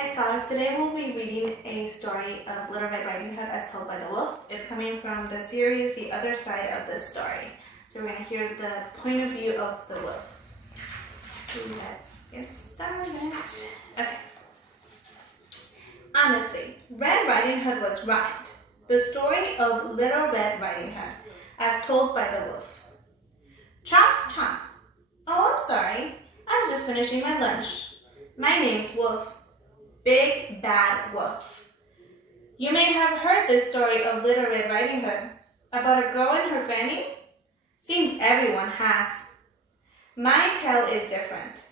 Hi scholars, today we'll be reading a story of Little Red Riding Hood as told by the wolf. It's coming from the series The Other Side of the Story. So we're going to hear the point of view of the wolf. Let's get started. Okay. Honestly, Red Riding Hood was right. The story of Little Red Riding Hood as told by the wolf. Chop chop. Oh, I'm sorry. I was just finishing my lunch. My name's Wolf. Big Bad Wolf. You may have heard this story of Little Red Riding Hood about a girl and her granny. Seems everyone has. My tale is different.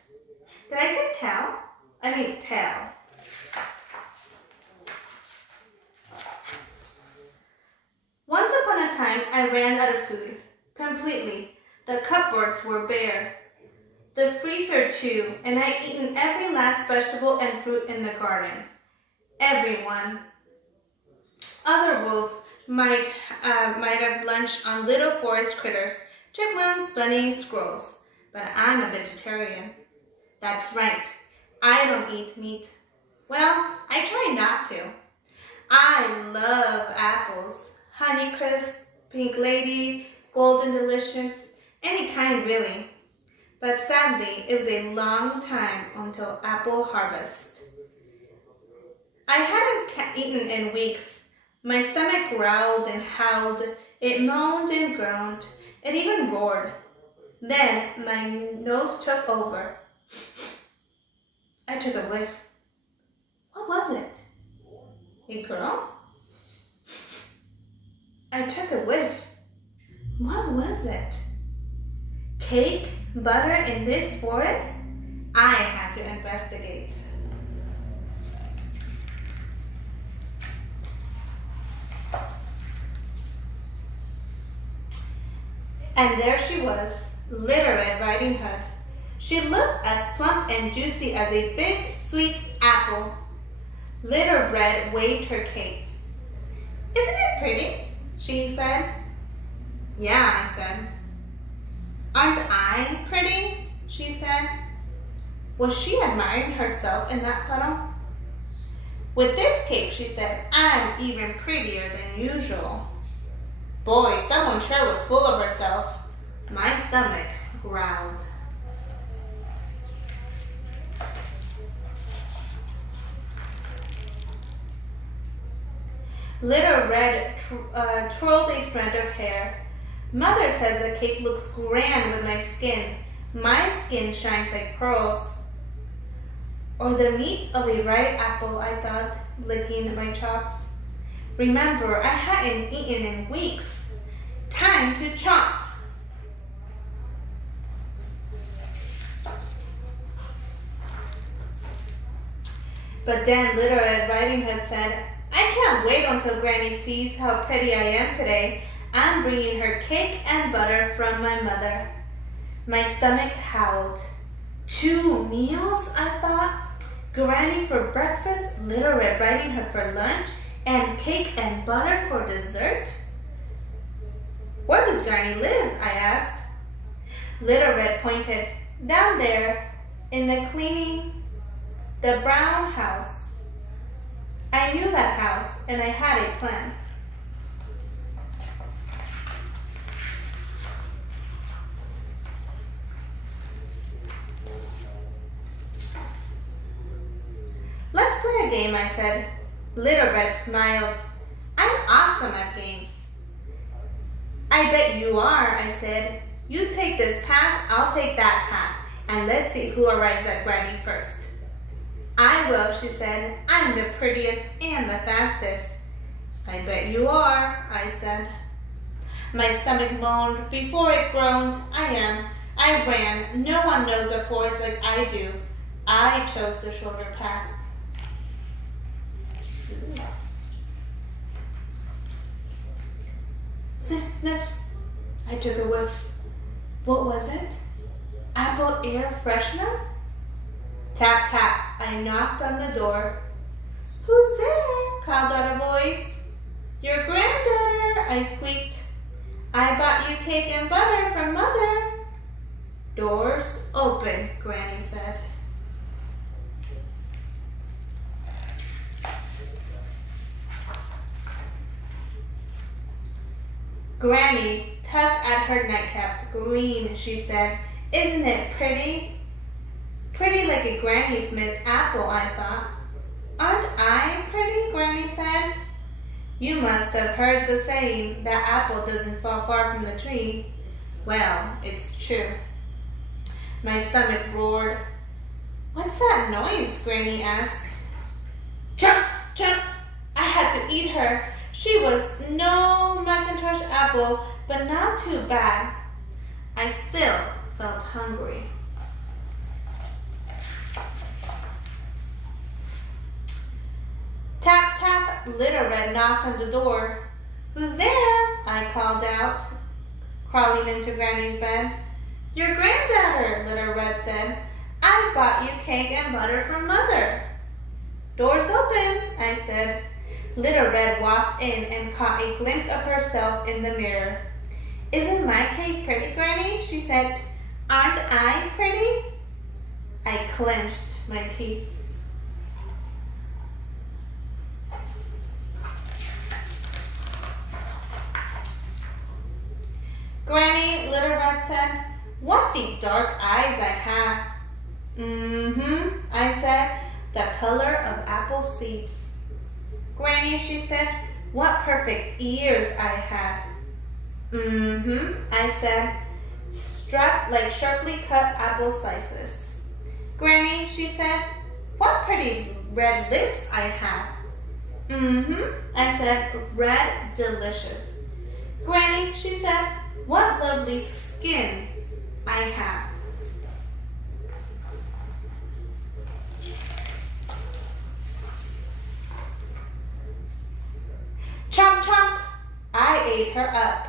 Did I say tell? I mean tale. Once upon a time, I ran out of food. Completely. The cupboards were bare. The freezer too, and I'd eaten every last vegetable and fruit in the garden. Everyone. Other wolves might have lunched on little forest critters, chipmunks, bunnies, squirrels, but I'm a vegetarian. That's right, I don't eat meat. Well, I try not to. I love apples, Honeycrisp, Pink Lady, Golden Delicious, any kind really. But sadly, it was a long time until apple harvest. I hadn't eaten in weeks. My stomach growled and howled. It moaned and groaned. It even roared. Then my nose took over. I took a whiff. What was it? A girl? I took a whiff. What was it? Cake? Butter in this forest? I had to investigate. And there she was, Little Red Riding Hood. She looked as plump and juicy as a big, sweet apple. Little Red waved her cape. Isn't it pretty? She said. Yeah, I said. Aren't I pretty? She said. Was she admiring herself in that puddle? With this cape, she said, I'm even prettier than usual. Boy, someone sure was full of herself. My stomach growled. Little Red twirled a strand of hair. Mother says the cake looks grand with my skin. My skin shines like pearls. Or the meat of a ripe apple, I thought, licking my chops. Remember, I hadn't eaten in weeks. Time to chop. But then Little Red Riding Hood said, I can't wait until Granny sees how pretty I am today. I'm bringing her cake and butter from my mother. My stomach howled. 2 meals, I thought. Granny for breakfast, Little Red Riding Hood for lunch, and cake and butter for dessert? Where does Granny live? I asked. Little Red pointed. Down there, in the brown house. I knew that house, and I had a plan. Let's play a game, I said. Little Red smiled. I'm awesome at games. I bet you are, I said. You take this path, I'll take that path, and let's see who arrives at Granny first. I will, she said. I'm the prettiest and the fastest. I bet you are, I said. My stomach moaned. Before it groaned, I ran. No one knows the forest like I do. I chose the shorter path. Sniff, sniff. I took a whiff. What was it? Apple air freshener? Tap, tap. I knocked on the door. Who's there? Called out a voice. Your granddaughter, I squeaked. I bought you cake and butter from Mother. Doors open, Granny said. Granny tugged at her nightcap. Green, she said. Isn't it pretty? Pretty like a Granny Smith apple, I thought. Aren't I pretty? Granny said. You must have heard the saying, that apple doesn't fall far from the tree. Well, it's true. My stomach roared. What's that noise? Granny asked. Chomp, chomp. I had to eat her. She was no Macintosh apple, but not too bad. I still felt hungry. Tap, tap, Little Red knocked on the door. Who's there? I called out, crawling into Granny's bed. Your granddaughter, Little Red said. I bought you cake and butter from Mother. Door's open, I said. Little Red walked in and caught a glimpse of herself in the mirror. Isn't my cake pretty, Granny? She said. Aren't I pretty? I clenched my teeth. Granny, Little Red said, what deep dark eyes I have. I said, the color of apple seeds. Granny, she said, what perfect ears I have. I said, strapped like sharply cut apple slices. Granny, she said, what pretty red lips I have. I said, red delicious. Granny, she said, what lovely skin I have. Chomp, chomp. I ate her up.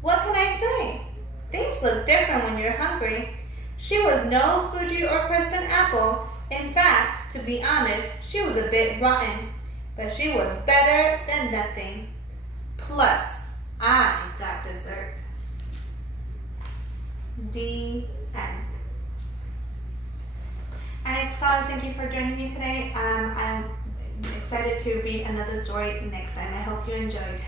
What can I say? Things look different when you're hungry. She was no Fuji or Crispin apple. In fact, to be honest, she was a bit rotten. But she was better than nothing. Plus, I got dessert. The end. Alright, scholars, thank you for joining me today. I'm excited to read another story next time. I hope you enjoyed.